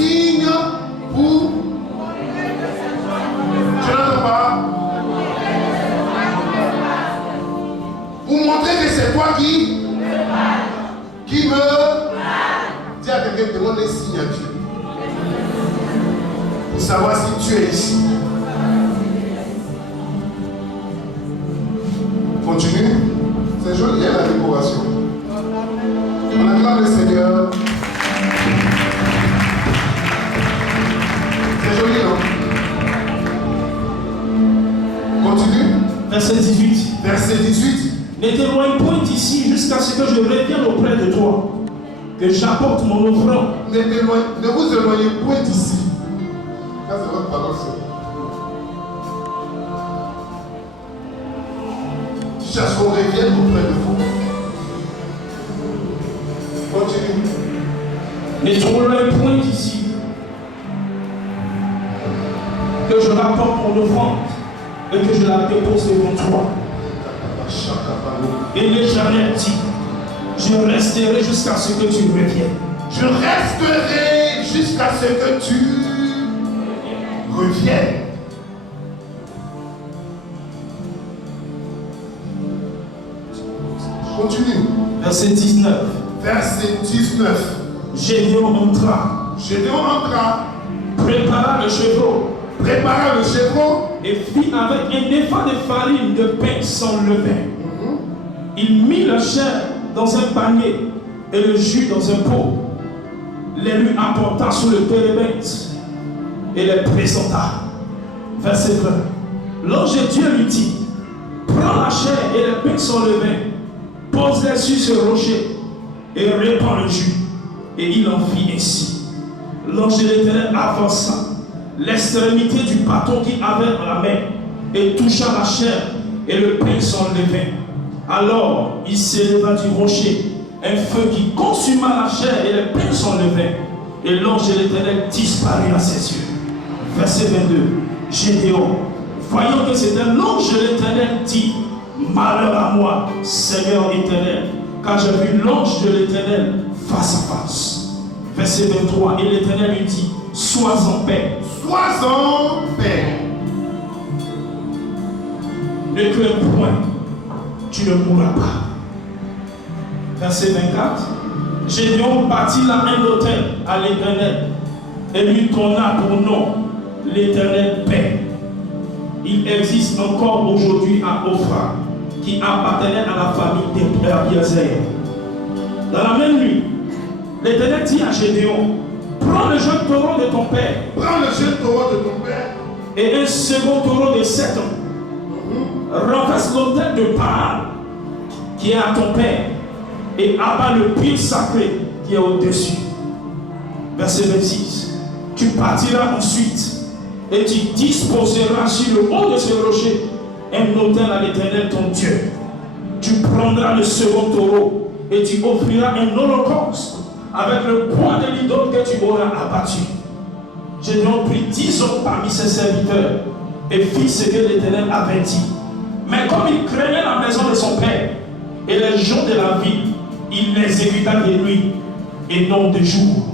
signe pour... Je n'entends pas. Pour montrer que c'est toi qui me... Dis à quelqu'un, demande des signes à Dieu. Pour savoir si tu es ici. Continue. C'est joli, la décoration. On acclame le Seigneur. C'est joli, non? Continue. Verset 18. Verset 18. Ne t'éloigne point d'ici jusqu'à ce que je revienne auprès de toi, que j'apporte mon offrande. Ne vous éloignez point d'ici. Ça, c'est votre parole. Tu cherches qu'on revienne auprès de vous. Continue. Ne t'éloigne point d'ici, que je rapporte mon offrande et que je la dépose devant toi. Et l'Éternel dit, je resterai jusqu'à ce que tu reviennes. Je resterai jusqu'à ce que tu reviennes. Continue. Verset 19. Verset 19. Gédéon entra. Gédéon entra. Prépara le chevreau. Prépara le chevreau. Et fit avec un épha de farine de pain sans levain. Il mit la chair dans un panier et le jus dans un pot. Les lui apporta sur le térébinthe et les présenta. Verset 20. L'ange de Dieu lui dit, prends la chair et le pain sans levain, pose-les sur ce rocher et répands le jus. Et il en fit ainsi. L'ange de l'Éternel avança l'extrémité du bâton qu'il avait dans la main et toucha la chair et le pain sans levain. Alors il s'éleva du rocher un feu qui consuma la chair et le pain sans levain. Et l'ange de l'Éternel disparut à ses yeux. Verset 22. Gédéon, voyant que c'était l'ange de l'Éternel, dit, malheur à moi, Seigneur éternel, car j'ai vu l'ange de l'Éternel face à face. Verset 23. Et l'Éternel lui dit, sois en paix. Sois en paix. Ne crains point, tu ne mourras pas. Verset 24. Gédéon bâtit là un autel à l'Éternel et lui donna pour nom l'Éternel paix. Il existe encore aujourd'hui à Ophra, qui appartenait à la famille d'Abiezer. Dans la même nuit, l'Éternel dit à Gédéon, prends le jeune taureau de ton père. Prends le jeune taureau de ton père. Et un second taureau de 7 ans. Renverse l'autel de Baal qui est à ton père et abat le pied sacré qui est au-dessus. Verset 26. Tu partiras ensuite et tu disposeras sur le haut de ce rocher un autel à l'Éternel ton Dieu. Tu prendras le second taureau et tu offriras un holocauste avec le poids de l'idole que tu auras abattu. Gédéon prit 10 hommes parmi ses serviteurs et fit ce que l'Éternel avait dit. Mais comme il craignait la maison de son père et les gens de la ville, il l'exécuta de nuit et non de jour.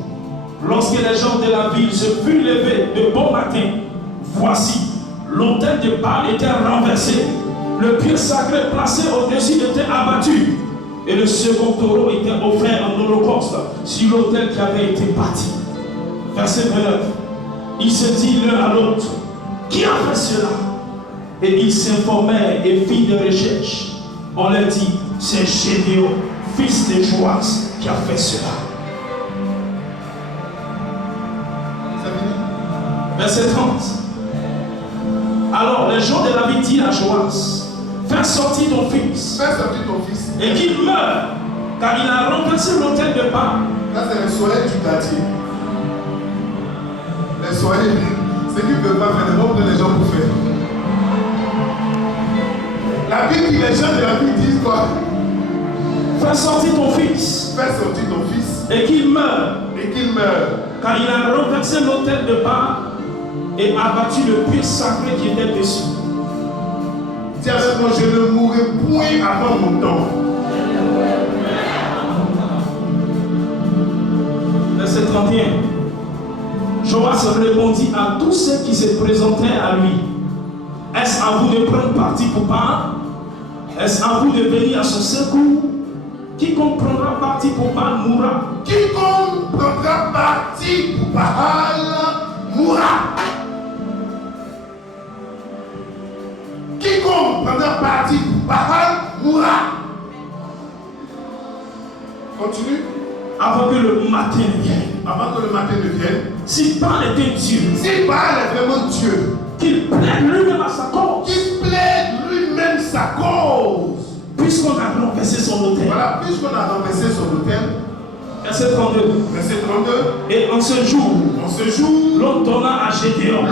Lorsque les gens de la ville se furent levés de bon matin, voici, l'autel de Baal était renversé, le pied sacré placé au-dessus était abattu, et le second taureau était offert en holocauste sur l'autel qui avait été bâti. Verset 29. Ils se disent l'un à l'autre, qui a fait cela? Et ils s'informèrent et firent des recherches. On leur dit, c'est Gédéon, fils de Joas, qui a fait cela. Verset 30. Alors les gens de la ville dirent à Joas, fais sortir ton fils. Fais sortir ton fils. Et qu'il meure, car il a renversé l'autel de Baal. Là, c'est le soleil du quartier. Les soleils, ceux qui ne peuvent pas faire, demandent les gens pour faire. La Bible dit, les gens de la Bible disent quoi? Fais sortir ton fils. Fais sortir ton fils. Et qu'il meure. Et qu'il meure. Car il a renversé l'autel de Baal et abattu le puits sacré qui était dessus. Dis avec moi, je ne mourrai point avant mon temps. Verset 31. Joas répondit à tous ceux qui se présentaient à lui. Est-ce à vous de prendre parti pour Baal? Est-ce à vous de venir à son secours? Quiconque prendra parti pour Baal mourra. Quiconque prendra parti pour Baal mourra. Quiconque prendra parti pour Baal mourra. Continue. Avant que le matin ne vienne. Avant que le matin ne vienne. Si Baal était Dieu. Si Baal est vraiment Dieu. Qu'il plaide lui-même à sa cause. Qu'il plaide lui-même sa cause. Puisqu'on a renversé son autel. Voilà, puisqu'on a renversé son autel. Verset 32. Verset 32. Et en ce jour, l'on donna à Gédéon.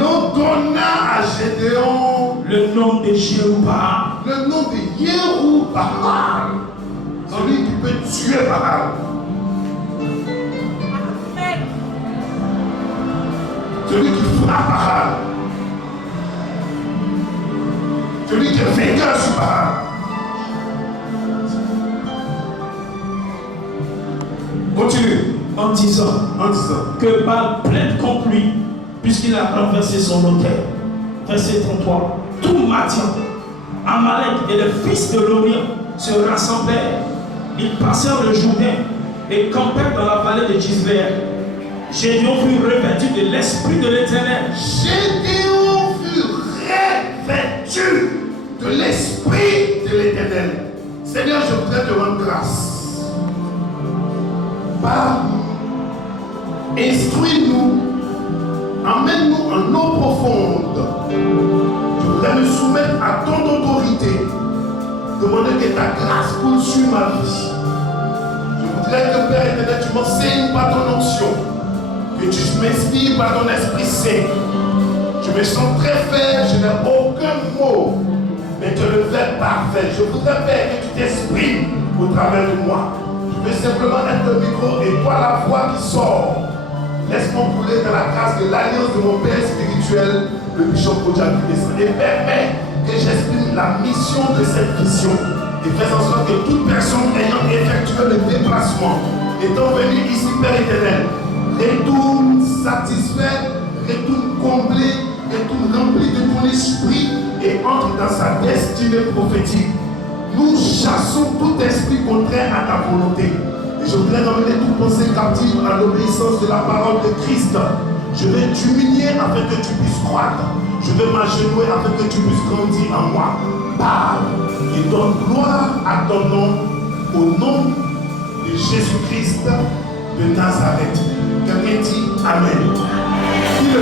Le nom de Jéhoubaal. Le nom de Jéhoubaal. Celui qui peut tuer Baal. Celui qui frappe Baal. Celui qui est vainqueur sur Baal. Continue. En disant que Baal plaide contre lui, puisqu'il a renversé son autel. Verset 33. Tout Madian, Amalek et les fils de Lorient se rassemblèrent. Ils passèrent le Jourdain et campèrent dans la vallée de Gisbert. Gédéon fut revêtu de l'Esprit de l'Éternel. Gédéon fut revêtu de l'Esprit de l'Éternel. Seigneur, je voudrais te rendre grâce. Parle-nous, instruis-nous, emmène-nous en eau profonde. Je voudrais me soumettre à ton autorité, demander que ta grâce poursuive ma vie. Je voudrais que Père éternel, tu m'enseignes par ton onction, que tu m'inspires par ton Esprit Saint. Je me sens très faible, je n'ai aucun mot, mais tu es le Verbe parfait. Je voudrais, Père, que tu t'exprimes au travers de moi. Je veux simplement être le micro et toi la voix qui sort. Laisse-moi couler dans la grâce de l'alliance de mon Père spirituel, le bishop Kojak Descend. Et permets que j'exprime la mission de cette vision. Et fais en sorte que toute personne ayant effectué le déplacement, étant venue ici, Père éternel, retourne satisfait, retourne comblé, retourne rempli de ton esprit et entre dans sa destinée prophétique. Nous chassons tout esprit contraire à ta volonté. Et je voudrais ramener toute pensée captive à l'obéissance de la parole de Christ. Je vais t'humilier afin que tu puisses croître. Je vais m'agenouiller afin que tu puisses grandir en moi. Parle et donne gloire à ton nom, au nom de Jésus-Christ de Nazareth. Quelqu'un dit Amen. Dis le